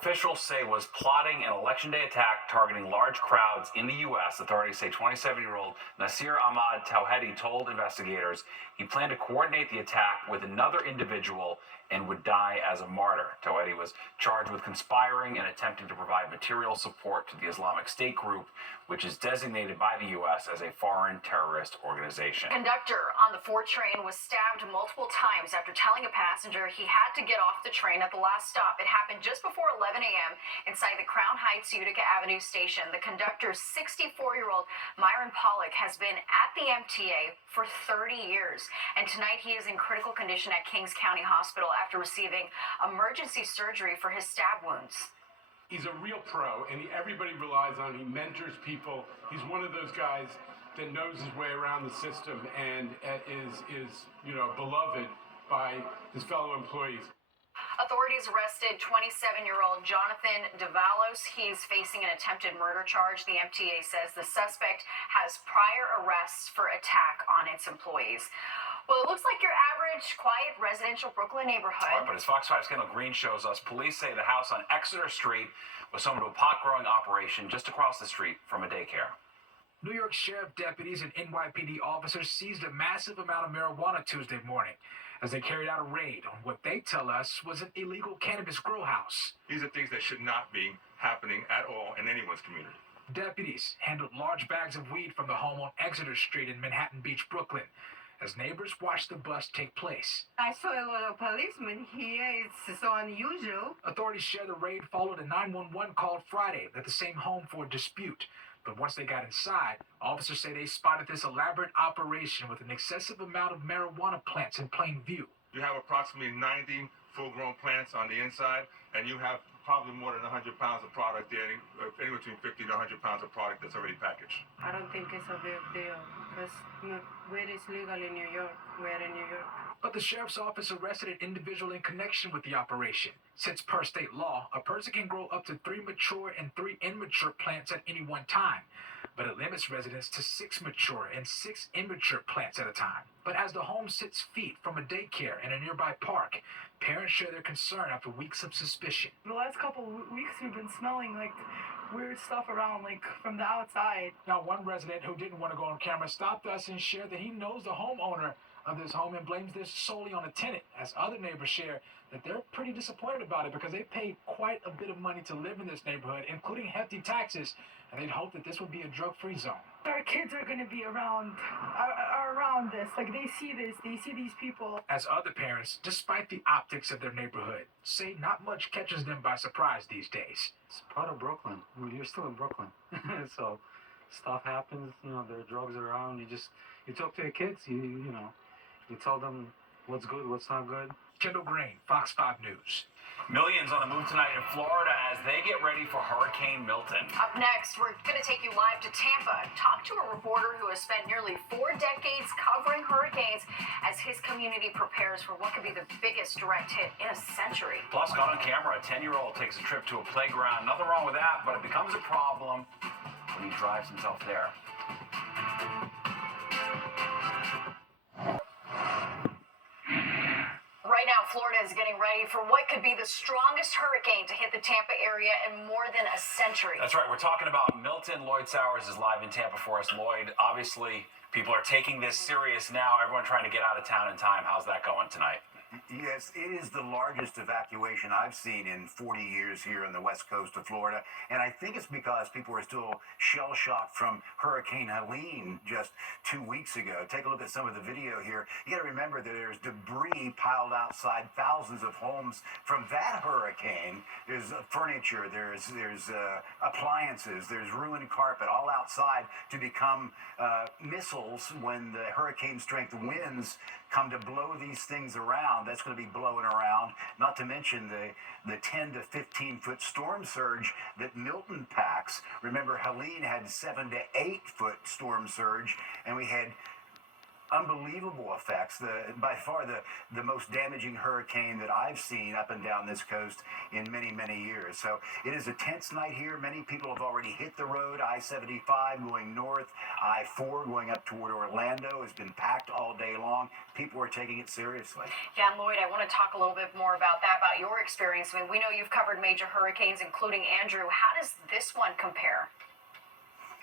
officials say was plotting an election day attack targeting large crowds in the U.S. Authorities say 27-year-old Nasir Ahmad Tawhidi told investigators he planned to coordinate the attack with another individual and would die as a martyr. Tawhidi was charged with conspiring and attempting to provide material support to the Islamic State group, which is designated by the U.S. as a foreign terrorist organization. Conductor on the 4 train was stabbed multiple times after telling a passenger he had to get off the train at the last stop. It happened just before 11 a.m. inside the Crown Heights Utica Avenue station. The conductor, 64-year-old Myron Pollock, has been at the MTA for 30 years, and tonight he is in critical condition at Kings County Hospital after receiving emergency surgery for his stab wounds. He's a real pro, and everybody relies on him. He mentors people. He's one of those guys that knows his way around the system and is beloved by his fellow employees. Authorities arrested 27-year-old Jonathan Davalos. He's facing an attempted murder charge. The MTA says the suspect has prior arrests for attack on its employees. Well, it looks like your average quiet residential Brooklyn neighborhood. Right, but as Fox 5's Kendall Green shows us, police say the house on Exeter Street was home to a pot-growing operation just across the street from a daycare. New York Sheriff deputies and NYPD officers seized a massive amount of marijuana Tuesday morning as they carried out a raid on what they tell us was an illegal cannabis grow house. These are things that should not be happening at all in anyone's community. Deputies handled large bags of weed from the home on Exeter Street in Manhattan Beach, Brooklyn, as neighbors watched the bust take place. I saw a lot of policemen here. It's so unusual. Authorities share the raid followed a 911 call Friday at the same home for a dispute. But once they got inside, officers say they spotted this elaborate operation with an excessive amount of marijuana plants in plain view. You have approximately 90 full-grown plants on the inside, and you have probably more than 100 pounds of product there, anywhere between 50 to 100 pounds of product that's already packaged. I don't think it's a big deal because weed is legal in New York. We're in New York. But the sheriff's office arrested an individual in connection with the operation. Since per state law, a person can grow up to 3 mature and 3 immature plants at any one time, but it limits residents to 6 mature and 6 immature plants at a time. But as the home sits feet from a daycare and a nearby park, parents share their concern after weeks of suspicion. The last couple of weeks we've been smelling like weird stuff around, like from the outside. Now, one resident who didn't want to go on camera stopped us and shared that he knows the homeowner of this home and blames this solely on a tenant, as other neighbors share that they're pretty disappointed about it because they paid quite a bit of money to live in this neighborhood, including hefty taxes, and they'd hope that this would be a drug-free zone. Our kids are going to be around this. Like, they see this, they see these people. As other parents, despite the optics of their neighborhood, say not much catches them by surprise these days. It's part of Brooklyn. I mean, you're still in Brooklyn. So stuff happens, there are drugs around. You talk to your kids, you tell them what's good, what's not good. Kendall Green, Fox 5 News. Millions on the move tonight in Florida as they get ready for Hurricane Milton. Up next, we're going to take you live to Tampa. Talk to a reporter who has spent nearly 4 decades covering hurricanes as his community prepares for what could be the biggest direct hit in a century. Plus, caught on camera, a 10-year-old takes a trip to a playground. Nothing wrong with that, but it becomes a problem when he drives himself there. Right now, Florida is getting ready for what could be the strongest hurricane to hit the Tampa area in more than a century. That's right. We're talking about Milton. Lloyd Sowers is live in Tampa for us. Lloyd, obviously, people are taking this serious now. Everyone trying to get out of town in time. How's that going tonight? Yes, it is the largest evacuation I've seen in 40 years here on the west coast of Florida. And I think it's because people are still shell-shocked from Hurricane Helene just 2 weeks ago. Take a look at some of the video here. You got to remember that there's debris piled outside thousands of homes from that hurricane. There's furniture, there's appliances, there's ruined carpet, all outside to become missiles when the hurricane-strength winds come to blow these things around. That's going to be blowing around, not to mention the 10 to 15-foot storm surge that Milton packs. Remember, Helene had 7 to 8 foot storm surge, and we had unbelievable effects. By far the most damaging hurricane that I've seen up and down this coast in many, many years. So it is a tense night here. Many people have already hit the road. I-75 going north, I-4 going up toward Orlando has been packed all day long. People are taking it seriously. Yeah, Lloyd, I want to talk a little bit more about that, about your experience. I mean, we know you've covered major hurricanes, including Andrew. How does this one compare?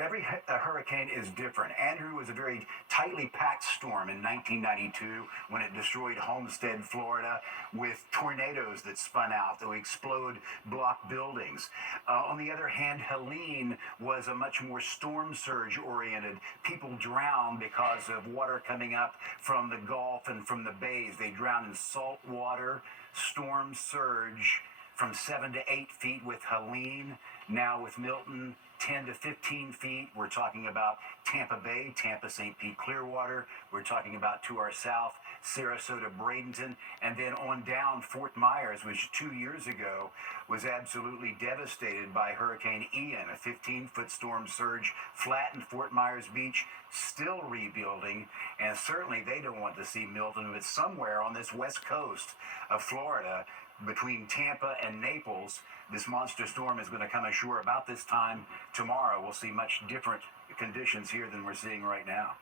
Every hurricane is different. Andrew was a very tightly packed storm in 1992 when it destroyed Homestead, Florida, with tornadoes that spun out that would explode block buildings. On the other hand, Helene was a much more storm surge oriented. People drowned because of water coming up from the Gulf and from the bays. They drowned in salt water, storm surge from 7 to 8 feet with Helene. Now with Milton, 10 to 15 feet. We're talking about Tampa Bay, Tampa, St. Pete, Clearwater. We're talking about to our south, Sarasota, Bradenton, and then on down Fort Myers, which 2 years ago was absolutely devastated by Hurricane Ian. A 15-foot storm surge flattened Fort Myers Beach, still rebuilding, and certainly they don't want to see Milton, but somewhere on this west coast of Florida, between Tampa and Naples, this monster storm is going to come ashore about this time tomorrow. We'll see much different conditions here than we're seeing right now.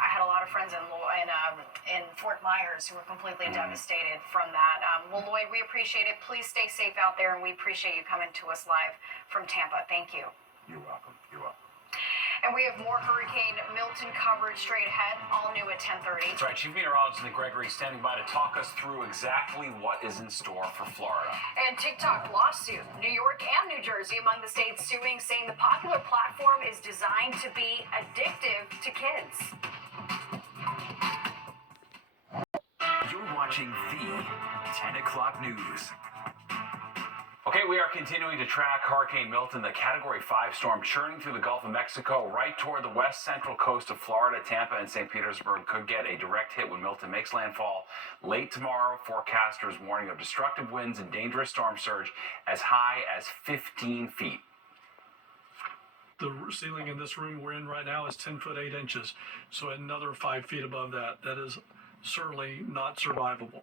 I had a lot of friends in Fort Myers who were completely devastated from that. Well, Lloyd, we appreciate it. Please stay safe out there, and we appreciate you coming to us live from Tampa. Thank you. You're welcome. You're welcome. And we have more Hurricane Milton coverage straight ahead, all new at 10:30. That's right. Chief Meteorologist Nick Gregory standing by to talk us through exactly what is in store for Florida. And TikTok lawsuit. New York and New Jersey among the states suing, saying the popular platform is designed to be addictive to kids. You're watching the 10 o'clock news. Okay, we are continuing to track Hurricane Milton, the Category 5 storm churning through the Gulf of Mexico right toward the west central coast of Florida. Tampa and St. Petersburg could get a direct hit when Milton makes landfall late tomorrow. Forecasters warning of destructive winds and dangerous storm surge as high as 15 feet. The ceiling in this room we're in right now is 10 foot 8 inches. So another 5 feet above that. That is certainly not survivable.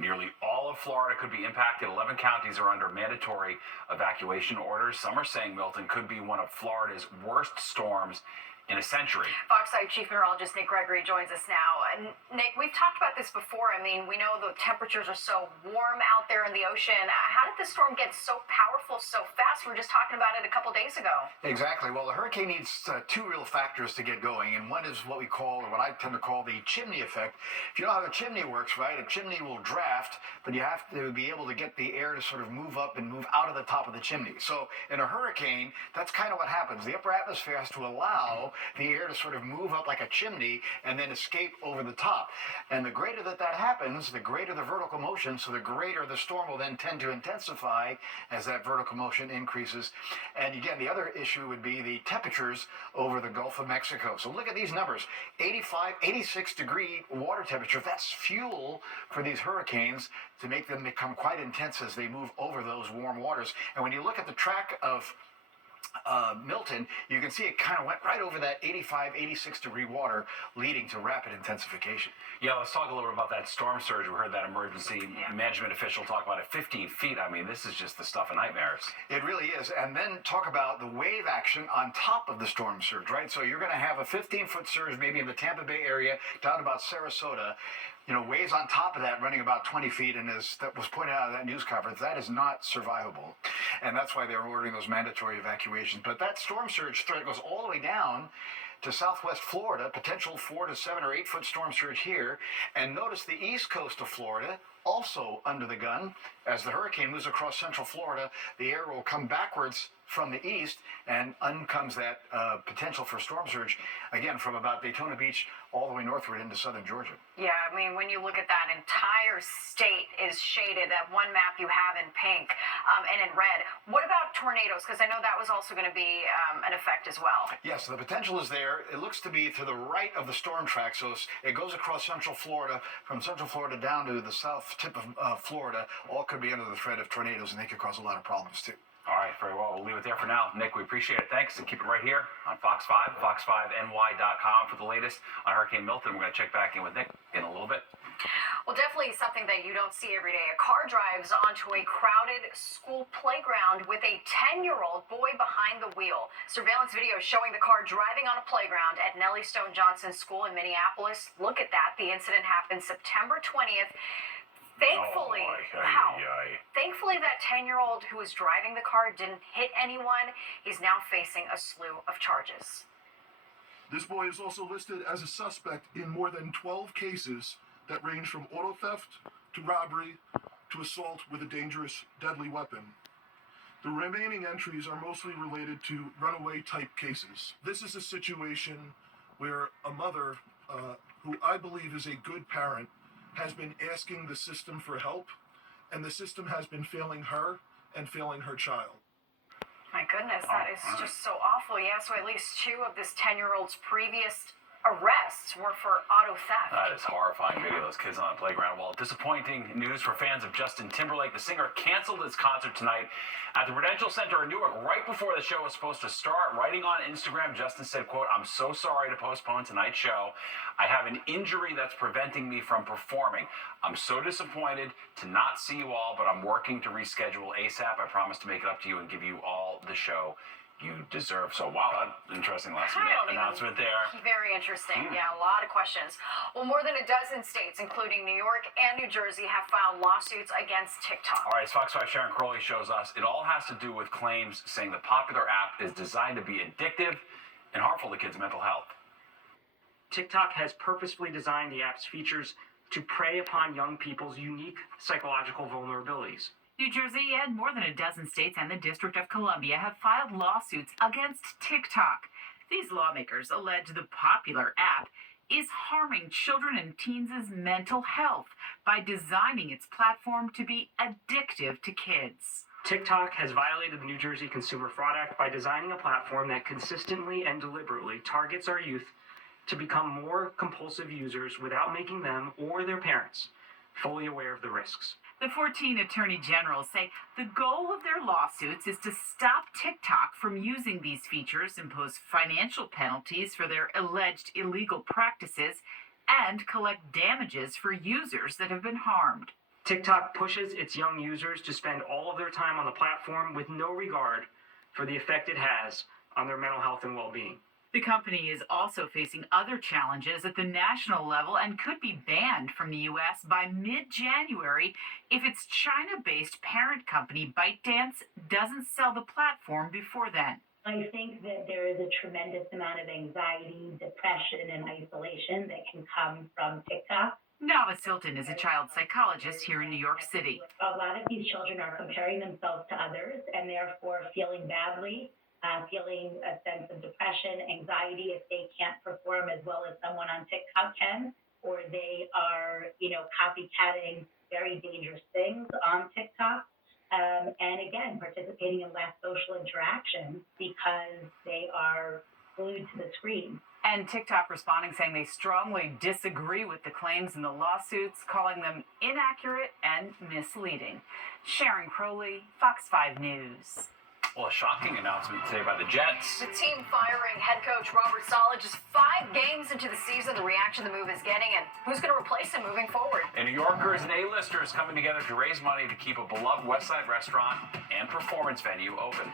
Nearly all of Florida could be impacted. 11 counties are under mandatory evacuation orders. Some are saying Milton could be one of Florida's worst storms in a century. Fox 5 Chief Meteorologist Nick Gregory joins us now. And Nick, we've talked about this before. I mean, we know the temperatures are so warm out there in the ocean. How did this storm get so powerful so fast? We were just talking about it a couple days ago. Exactly. Well, the hurricane needs two real factors to get going, and one is what we call, or what I tend to call, the chimney effect. If you know how a chimney works, right? A chimney will draft, but you have to be able to get the air to sort of move up and move out of the top of the chimney. So in a hurricane, that's kind of what happens. The upper atmosphere has to allow the air to sort of move up like a chimney and then escape over the top. And the greater that happens, the greater the vertical motion, so the greater the storm will then tend to intensify as that vertical motion increases. And again, the other issue would be the temperatures over the Gulf of Mexico. So look at these numbers, 85, 86 degree water temperature. That's fuel for these hurricanes to make them become quite intense as they move over those warm waters. And when you look at the track of Milton, you can see it kind of went right over that 85, 86 degree water, leading to rapid intensification. Yeah, let's talk a little bit about that storm surge. We heard that emergency management official talk about it, 15 feet. I mean, this is just the stuff of nightmares. It really is. And then talk about the wave action on top of the storm surge, right? So you're going to have a 15-foot surge maybe in the Tampa Bay area down about Sarasota. You know, waves on top of that running about 20 feet, and as that was pointed out in that news conference, that is not survivable. And that's why they're ordering those mandatory evacuations. But that storm surge threat goes all the way down to southwest Florida, potential 4 to 7 or 8 foot storm surge here. And notice the east coast of Florida also under the gun. As the hurricane moves across central Florida, the air will come backwards from the east, and uncomes that potential for storm surge, again, from about Daytona Beach all the way northward into southern Georgia. Yeah, I mean, when you look at that entire state is shaded, that one map you have in pink and in red. What about tornadoes? Because I know that was also going to be an effect as well. Yes, the potential is there. It looks to be to the right of the storm track, so it goes across central Florida, from central Florida down to the south tip of Florida, all could be under the threat of tornadoes, and they could cause a lot of problems too. All right, very well. We'll leave it there for now. Nick, we appreciate it. Thanks, and keep it right here on Fox 5, fox5ny.com for the latest on Hurricane Milton. We're going to check back in with Nick in a little bit. Well, definitely something that you don't see every day. A car drives onto a crowded school playground with a 10-year-old boy behind the wheel. Surveillance video showing the car driving on a playground at Nellie Stone Johnson School in Minneapolis. Look at that. The incident happened September 20th. Thankfully, Thankfully, that 10-year-old who was driving the car didn't hit anyone. He's now facing a slew of charges. This boy is also listed as a suspect in more than 12 cases that range from auto theft to robbery to assault with a dangerous, deadly weapon. The remaining entries are mostly related to runaway type cases. This is a situation where a mother, who I believe is a good parent, has been asking the system for help, and the system has been failing her and failing her child. My goodness, that is just so awful. Yeah, so at least 2 of this 10-year-old's previous arrests were for auto theft. That is horrifying video. Those kids on the playground. Well, disappointing news for fans of Justin Timberlake. The singer canceled his concert tonight at the Prudential Center in Newark right before the show was supposed to start. Writing on Instagram, Justin said, quote, "I'm so sorry to postpone tonight's show. I have an injury that's preventing me from performing. I'm so disappointed to not see you all, but I'm working to reschedule ASAP. I promise to make it up to you and give you all the show you deserve." So, wow, that's interesting last minute announcement there. Very interesting. Yeah, a lot of questions. Well, more than a dozen states, including New York and New Jersey, have filed lawsuits against TikTok. All right, as Fox 5 Sharon Crowley shows us, it all has to do with claims saying the popular app is designed to be addictive and harmful to kids' mental health. TikTok has purposefully designed the app's features to prey upon young people's unique psychological vulnerabilities. New Jersey and more than a dozen states and the District of Columbia have filed lawsuits against TikTok. These lawmakers allege the popular app is harming children and teens' mental health by designing its platform to be addictive to kids. TikTok has violated the New Jersey Consumer Fraud Act by designing a platform that consistently and deliberately targets our youth to become more compulsive users without making them or their parents fully aware of the risks. The 14 attorney generals say the goal of their lawsuits is to stop TikTok from using these features, impose financial penalties for their alleged illegal practices, and collect damages for users that have been harmed. TikTok pushes its young users to spend all of their time on the platform with no regard for the effect it has on their mental health and well-being. The company is also facing other challenges at the national level and could be banned from the U.S. by mid-January if its China-based parent company ByteDance doesn't sell the platform before then. I think that there is a tremendous amount of anxiety, depression, and isolation that can come from TikTok. Nava Silton is a child psychologist here in New York City. A lot of these children are comparing themselves to others and therefore feeling badly. Feeling a sense of depression, anxiety if they can't perform as well as someone on TikTok can, or they are, copycatting very dangerous things on TikTok. And again, participating in less social interaction because they are glued to the screen. And TikTok responding saying they strongly disagree with the claims in the lawsuits, calling them inaccurate and misleading. Sharon Crowley, Fox 5 News. Well, a shocking announcement today by the Jets. The team firing head coach Robert Saleh just 5 games into the season. The reaction the move is getting, and who's going to replace him moving forward? And New Yorkers and A-listers coming together to raise money to keep a beloved West Side restaurant and performance venue open.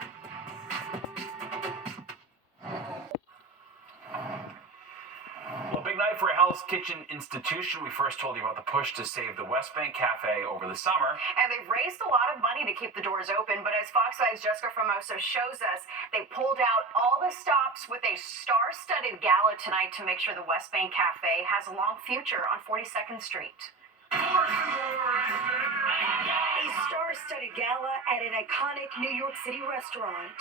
Well, big night for a Hell's Kitchen institution. We first told you about the push to save the West Bank Cafe over the summer. And they've raised a lot of money to keep the doors open, but as Fox 5's Jessica Formoso shows us, they pulled out all the stops with a star-studded gala tonight to make sure the West Bank Cafe has a long future on 42nd Street. A star-studded gala at an iconic New York City restaurant.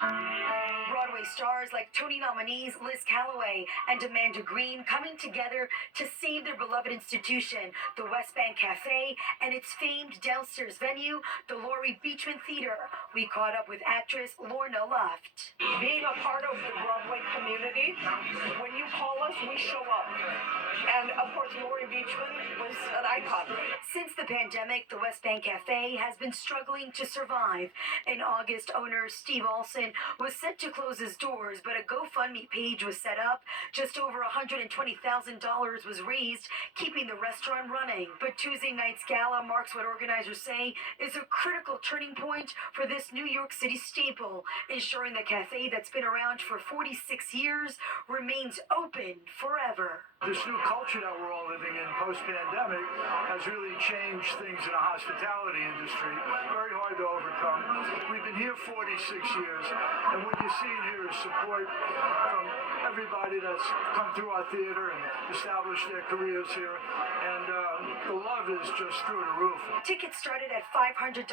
Broadway stars like Tony nominees Liz Calloway and Amanda Green coming together to save their beloved institution, the West Bank Cafe, and its famed downstairs venue, the Laurie Beachman Theater. We caught up with actress Lorna Luft. Being a part of the Broadway community, when you call us, we show up. And of course, Laurie Beachman was an icon. Since the pandemic, the West Bank Cafe has been struggling to survive. In August, owner Steve Olson was set to close his doors, but a GoFundMe page was set up. Just over $120,000 was raised, keeping the restaurant running. But Tuesday night's gala marks what organizers say is a critical turning point for this New York City staple, ensuring the cafe that's been around for 46 years remains open forever. This new culture that we're all living in post-pandemic has really changed things in the hospitality industry. Very hard to overcome. We've been here 46 years, and what you're seeing here is support from everybody that's come through our theater and established their careers here, and the love is just through the roof. Tickets started at $500.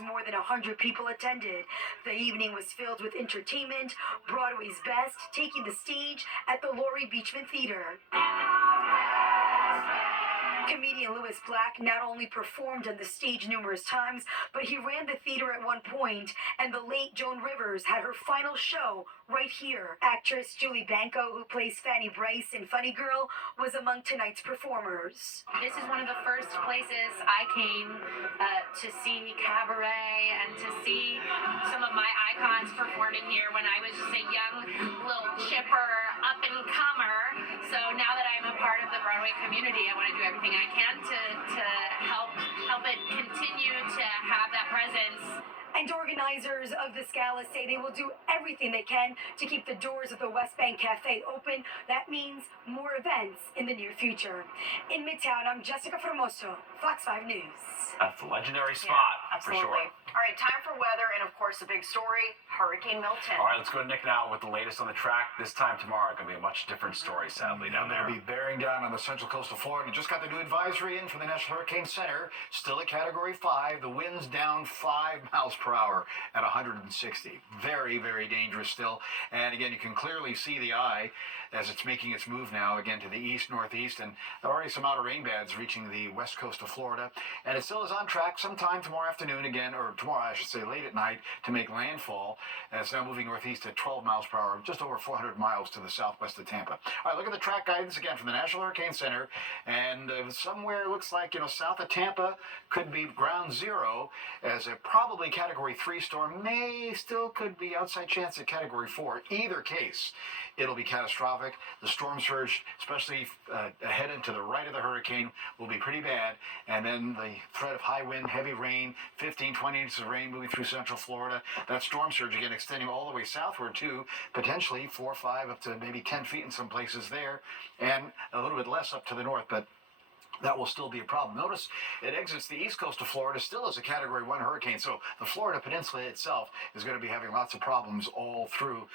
More than 100 people attended. The evening was filled with entertainment, Broadway's best taking the stage at the Laurie Beachman Theater. Comedian Louis Black not only performed on the stage numerous times, but he ran the theater at one point, and the late Joan Rivers had her final show right here. Actress Julie Banco, who plays Fanny Bryce in Funny Girl, was among tonight's performers. This is one of the first places I came to see cabaret and to see some of my icons performing here when I was just a young, little chipper, up-and-comer. So now that I'm a part of the Broadway community, I want to do everything I can to help it continue to have that presence. And organizers of this gala say they will do everything they can to keep the doors of the West Bank Cafe open. That means more events in the near future. In Midtown, I'm Jessica Formoso, Fox 5 News. That's the legendary spot, for Absolutely. sure. All right, time for weather, and of course, the big story, Hurricane Milton. All right, let's go to Nick now with the latest on the track. This time tomorrow, going to be a much different story, sadly, down there. They'll be bearing down on the central coast of Florida. Just got the new advisory in from the National Hurricane Center. Still at Category 5. The wind's down 5 miles per hour at 160. Very, very dangerous still. And again, you can clearly see the eye as it's making its move now, again, to the east, northeast, and there are already some outer rain bands reaching the west coast of Florida. And it still is on track sometime tomorrow afternoon again, or tomorrow, I should say, late at night, to make landfall. And it's now moving northeast at 12 miles per hour, just over 400 miles to the southwest of Tampa. All right, look at the track guidance again from the National Hurricane Center. And somewhere it looks like, south of Tampa could be ground zero as a probably Category 3 storm. Still could be outside chance at Category 4. Either case, it'll be catastrophic. The storm surge, especially ahead and to the right of the hurricane, will be pretty bad. And then the threat of high wind, heavy rain, 15, 20 inches of rain moving through central Florida. That storm surge, again, extending all the way southward, too, potentially 4 or 5 up to maybe 10 feet in some places there, and a little bit less up to the north. But that will still be a problem. Notice it exits the east coast of Florida still as a Category 1 hurricane. So the Florida Peninsula itself is going to be having lots of problems all through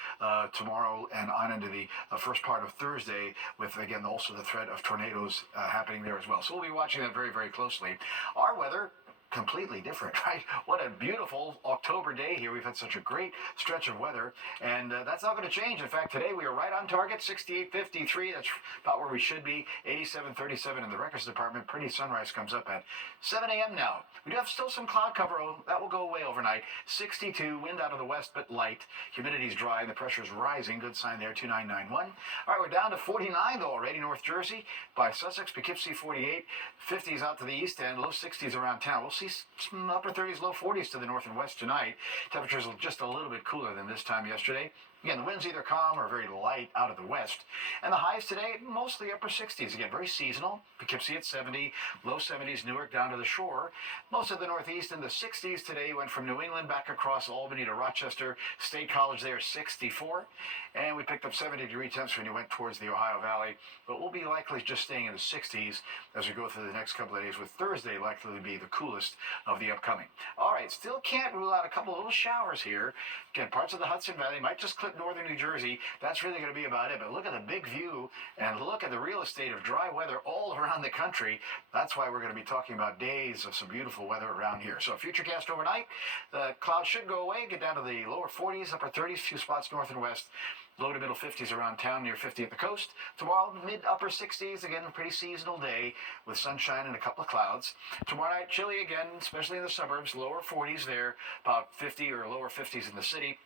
tomorrow and on into the first part of Thursday with, again, also the threat of tornadoes happening there as well. So we'll be watching that very, very closely. Our weather, completely different, right? What a beautiful October day here. We've had such a great stretch of weather, and that's not going to change. In fact, today we are right on target, 68.53. That's about where we should be. 87.37 in the records department. Pretty sunrise comes up at 7 a.m. now. We do have still some cloud cover. That will go away overnight. 62, wind out of the west, but light. Humidity's dry, and the pressure's rising. Good sign there, 2991. All right, we're down to 49, though, already. North Jersey by Sussex, Poughkeepsie, 48. 50s out to the east end, low 60s around town. We'll see some upper 30s, low 40s to the north and west tonight. Temperatures are just a little bit cooler than this time yesterday. Again, the wind's either calm or very light out of the west. And the highs today, mostly upper 60s. Again, very seasonal. Poughkeepsie at 70, low 70s, Newark down to the shore. Most of the northeast in the 60s today. Went from New England back across Albany to Rochester. State College there, 64. And we picked up 70-degree temps when you went towards the Ohio Valley. But we'll be likely just staying in the 60s as we go through the next couple of days, with Thursday likely to be the coolest of the upcoming. All right, still can't rule out a couple of little showers here. Again, parts of the Hudson Valley might just northern New Jersey, that's really going to be about it. But look at the big view and look at the real estate of dry weather all around the country. That's why we're going to be talking about days of some beautiful weather around here. So Futurecast overnight, the clouds should go away, get down to the lower 40s, upper 30s, few spots north and west. Low to middle 50s around town, near 50 at the coast. Tomorrow, mid upper 60s, again, a pretty seasonal day with sunshine and a couple of clouds. Tomorrow night, chilly again, especially in the suburbs, lower 40s there, about 50 or lower 50s in the city.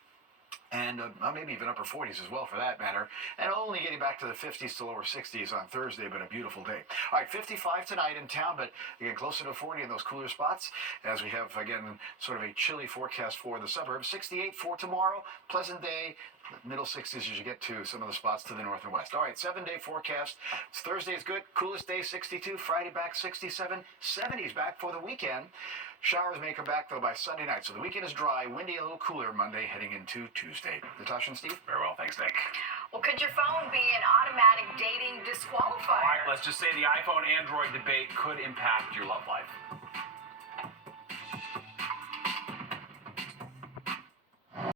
And maybe even upper 40s as well, for that matter. And only getting back to the 50s to lower 60s on Thursday, but a beautiful day. All right, 55 tonight in town, but again, closer to 40 in those cooler spots, as we have, again, sort of a chilly forecast for the suburbs. 68 for tomorrow, pleasant day. Middle 60s as you get to some of the spots to the north and west. All right, 7-day forecast. Thursday is good. Coolest day, 62. Friday back, 67. 70s back for the weekend. Showers may come back, though, by Sunday night. So the weekend is dry, windy, a little cooler Monday heading into Tuesday. Natasha and Steve? Very well, thanks, Nick. Well, could your phone be an automatic dating disqualifier? All right, let's just say the iPhone-Android debate could impact your love life.